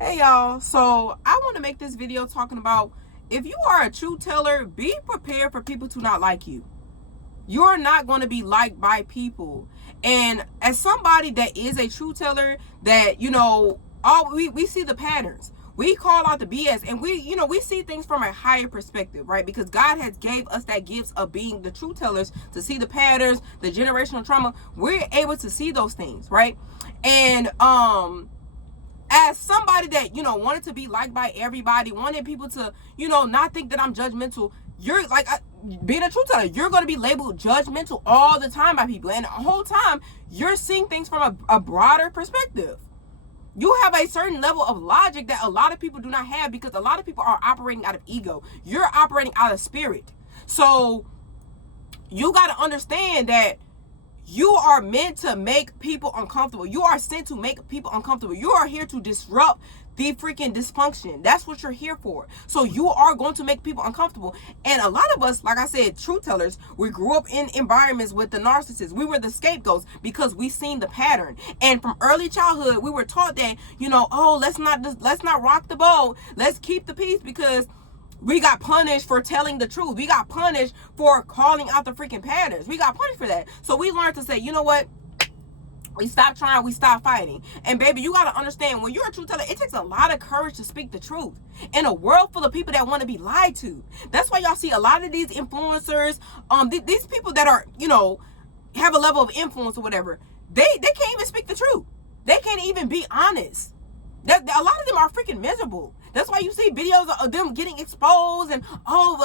Hey y'all, so I want to make this video talking about if you are a truth teller, be prepared for people to not like you. You're not going to be liked by people. And as somebody that is a truth teller, that, we see the patterns. We call out the BS, and we see things from a higher perspective, right? Because God has gave us that gifts of being the truth tellers to see the patterns, the generational trauma. We're able to see those things, right? And as somebody that wanted to be liked by everybody, wanted people to not think that I'm judgmental, you're like, being a truth teller, you're going to be labeled judgmental all the time by people, and the whole time you're seeing things from a broader perspective. You have a certain level of logic that a lot of people do not have, because a lot of people are operating out of ego. You're operating out of spirit. So you got to understand that you are meant to make people uncomfortable. You are sent to make people uncomfortable. You are here to disrupt the freaking dysfunction. That's what you're here for. So you are going to make people uncomfortable. And a lot of us, like I said, truth tellers, we grew up in environments with the narcissists. We were the scapegoats because we seen the pattern. And from early childhood, we were taught that, let's not rock the boat. Let's keep the peace, because we got punished for telling the truth. We got punished for calling out the freaking patterns. We got punished for that. So we learned to say, you know what? We stop trying, we stop fighting. And baby, you got to understand, when you're a truth teller, it takes a lot of courage to speak the truth in a world full of people that want to be lied to. That's why y'all see a lot of these influencers, these people that are, have a level of influence or whatever, they can't even speak the truth. They can't even be honest. That a lot of them are freaking miserable. That's why you see videos of them getting exposed and,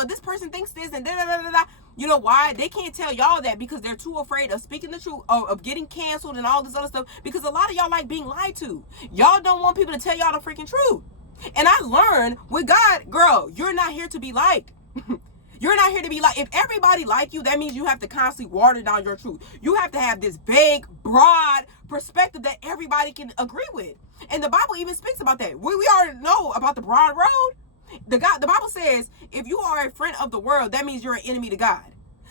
this person thinks this and da da da da da. You know why? They can't tell y'all that because they're too afraid of speaking the truth, of getting canceled and all this other stuff, because a lot of y'all like being lied to. Y'all don't want people to tell y'all the freaking truth. And I learned with God, girl, you're not here to be liked. You're not here to be like, if everybody like you, that means you have to constantly water down your truth. You have to have this vague, broad perspective that everybody can agree with. And the Bible even speaks about that. We already know about the broad road. The Bible says, if you are a friend of the world, that means you're an enemy to God.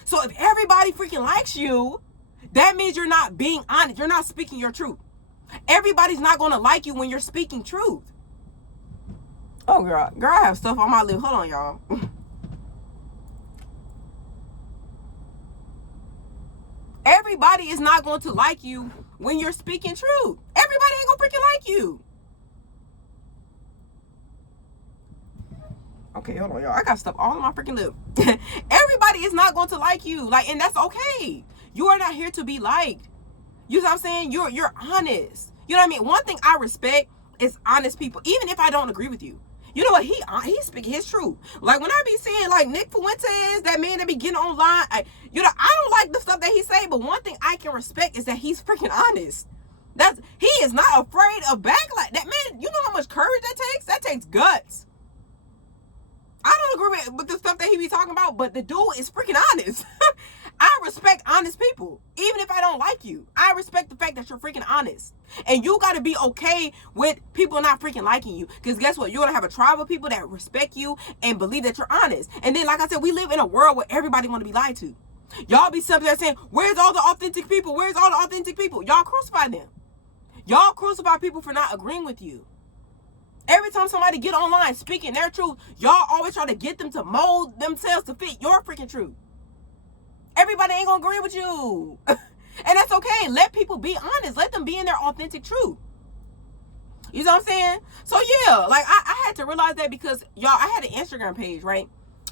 So if everybody freaking likes you, that means you're not being honest. You're not speaking your truth. Everybody's not going to like you when you're speaking truth. Oh, girl, I have stuff on my lip. Hold on, y'all. Everybody is not going to like you when you're speaking truth. Everybody ain't gonna freaking like you. Okay, hold on, y'all. I got stuff all on my freaking lip. Everybody is not going to like you. And that's okay. You are not here to be liked. You know what I'm saying? You're honest. You know what I mean? One thing I respect is honest people, even if I don't agree with you. You know what? He's speaking his truth. Like, when I be seeing like Nick Fuentes, that man that be getting online, I don't like the stuff that he say, but one thing I can respect is that he's freaking honest. He is not afraid of backlash. That man, you know how much courage that takes? That takes guts. I don't agree with the stuff that he be talking about, but the dude is freaking honest. I respect honest people. Even if I don't like you, I respect the fact that you're freaking honest. And you got to be okay with people not freaking liking you. Because guess what? You're going to have a tribe of people that respect you and believe that you're honest. And then, like I said, we live in a world where everybody want to be lied to. Y'all be something that's saying, where's all the authentic people? Where's all the authentic people? Y'all crucify them. Y'all crucify people for not agreeing with you. Every time somebody get online speaking their truth, y'all always try to get them to mold themselves to fit your freaking truth. Everybody ain't gonna agree with you. And that's okay. Let people be honest. Let them be in their authentic truth. You know what I'm saying? So yeah, like I had to realize that, because y'all, I had an Instagram page, right?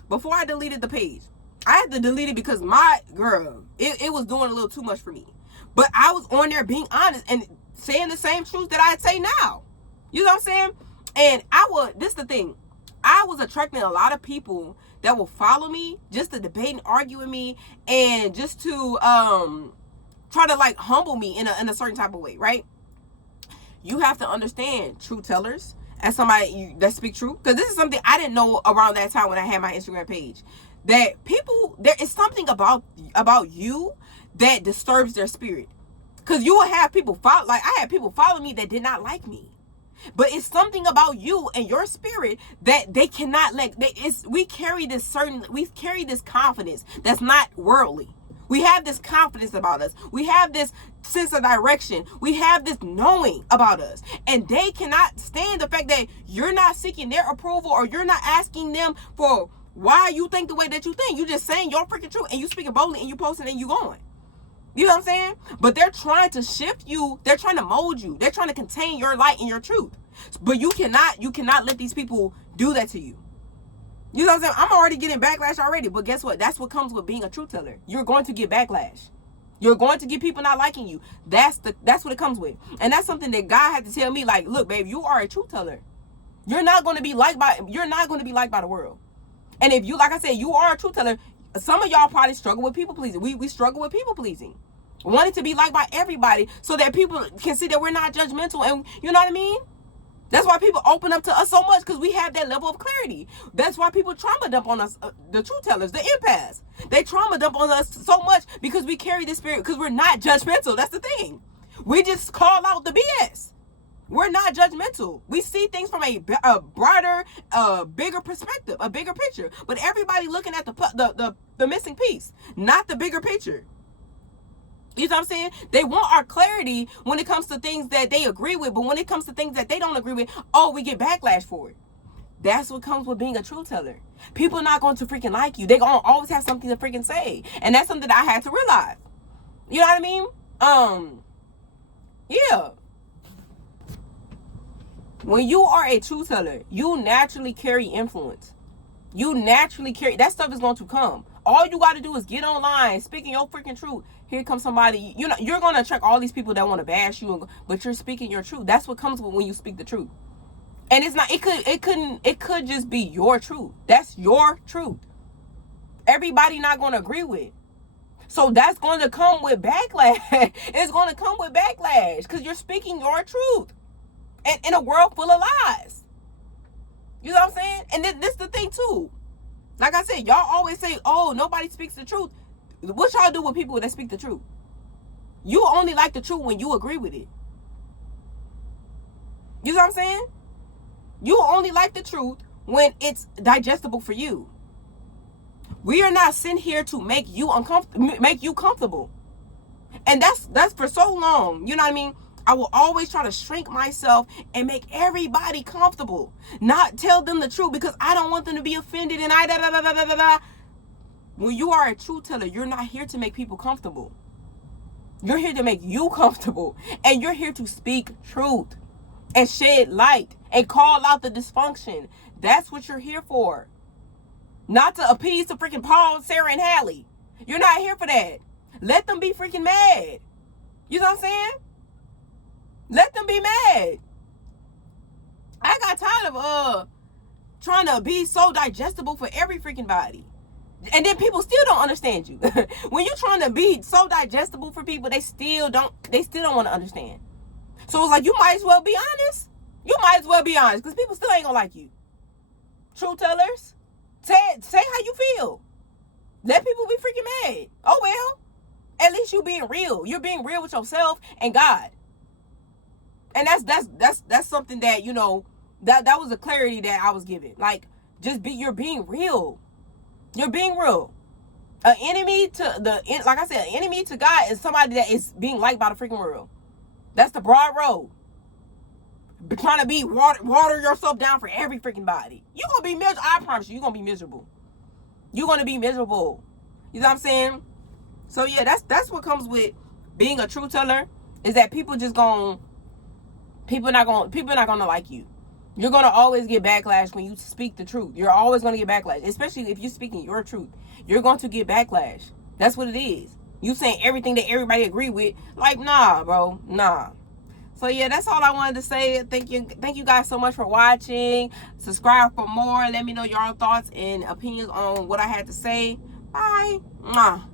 Before I deleted the page, I had to delete it because my girl, it was doing a little too much for me. But I was on there being honest and saying the same truth that I say now. You know what I'm saying? And this is the thing, I was attracting a lot of people that will follow me just to debate and argue with me, and just to try to like humble me in a certain type of way, right? You have to understand, truth tellers, as somebody that speak truth, because this is something I didn't know around that time when I had my Instagram page, that there is something about you that disturbs their spirit. Because you will have people follow, like I had people follow me that did not like me. But it's something about you and your spirit that they cannot let. We carry this confidence that's not worldly. We have this confidence about us. We have this sense of direction. We have this knowing about us. And they cannot stand the fact that you're not seeking their approval, or you're not asking them for why you think the way that you think. You just saying your freaking truth, and you speaking boldly, and you posting, and you going. You know what I'm saying? But they're trying to shift you. They're trying to mold you. They're trying to contain your light and your truth. But you cannot let these people do that to you. You know what I'm saying? I'm already getting backlash already. But guess what? That's what comes with being a truth teller. You're going to get backlash. You're going to get people not liking you. That's what it comes with. And that's something that God had to tell me. Like, look, babe, you are a truth teller. You're not going to be liked by the world. And if you, like I said, you are a truth teller. Some of y'all probably struggle with people pleasing. We struggle with people pleasing. Wanting to be liked by everybody so that people can see that we're not judgmental. And you know what I mean? That's why people open up to us so much, because we have that level of clarity. That's why people trauma dump on us, the truth tellers, the empaths. They trauma dump on us so much because we carry this spirit, because we're not judgmental. That's the thing. We just call out the BS. We're not judgmental. We see things from a broader, bigger perspective, a bigger picture. But everybody looking at the missing piece, not the bigger picture. You know what I'm saying? They want our clarity when it comes to things that they agree with, but when it comes to things that they don't agree with, oh, we get backlash for it. That's what comes with being a truth teller. People are not going to freaking like you. They're going to always have something to freaking say. And that's something that I had to realize. You know what I mean? Yeah. When you are a truth teller, you naturally carry influence. You naturally carry, that stuff is going to come. All you got to do is get online, speaking your freaking truth. Here comes somebody, you know, you're going to attract all these people that want to bash you, but you're speaking your truth. That's what comes with when you speak the truth. And it's not, it could just be your truth. That's your truth. Everybody not going to agree with. So that's going to come with backlash. It's going to come with backlash because you're speaking your truth. And in a world full of lies. You know what I'm saying? And this is the thing too. Like I said, y'all always say, oh, nobody speaks the truth. What y'all do with people that speak the truth? You only like the truth when you agree with it. You know what I'm saying? You only like the truth when it's digestible for you. We are not sent here to make you uncomfortable, make you comfortable. And that's for so long. You know what I mean? I will always try to shrink myself and make everybody comfortable. Not tell them the truth because I don't want them to be offended and When you are a truth teller, you're not here to make people comfortable. You're here to make you comfortable. And you're here to speak truth and shed light and call out the dysfunction. That's what you're here for. Not to appease to freaking Paul, Sarah, and Hallie. You're not here for that. Let them be freaking mad. You know what I'm saying? Let them be mad. I got tired of trying to be so digestible for every freaking body. And then people still don't understand you. When you're trying to be so digestible for people, they still don't want to understand. So it's like, you might as well be honest. You might as well be honest, because people still ain't gonna like you. Truth tellers, say how you feel. Let people be freaking mad. Oh well. At least you being real. You're being real with yourself and God. And that's something that, you know, that was a clarity that I was given. Like, you're being real. You're being real. Like I said, an enemy to God is somebody that is being liked by the freaking world. That's the broad road. But trying to be water yourself down for every freaking body. You're going to be miserable. I promise you, you're going to be miserable. You're going to be miserable. You know what I'm saying? So yeah, that's what comes with being a truth teller, is that people not gonna like you. You're gonna always get backlash when you speak the truth. You're always gonna get backlash, especially if you're speaking your truth. You're going to get backlash. That's what it is. You saying everything that everybody agree with, like, nah, bro, nah. So yeah, that's all I wanted to say. Thank you guys so much for watching. Subscribe for more. Let me know your thoughts and opinions on what I had to say. Bye. Mwah.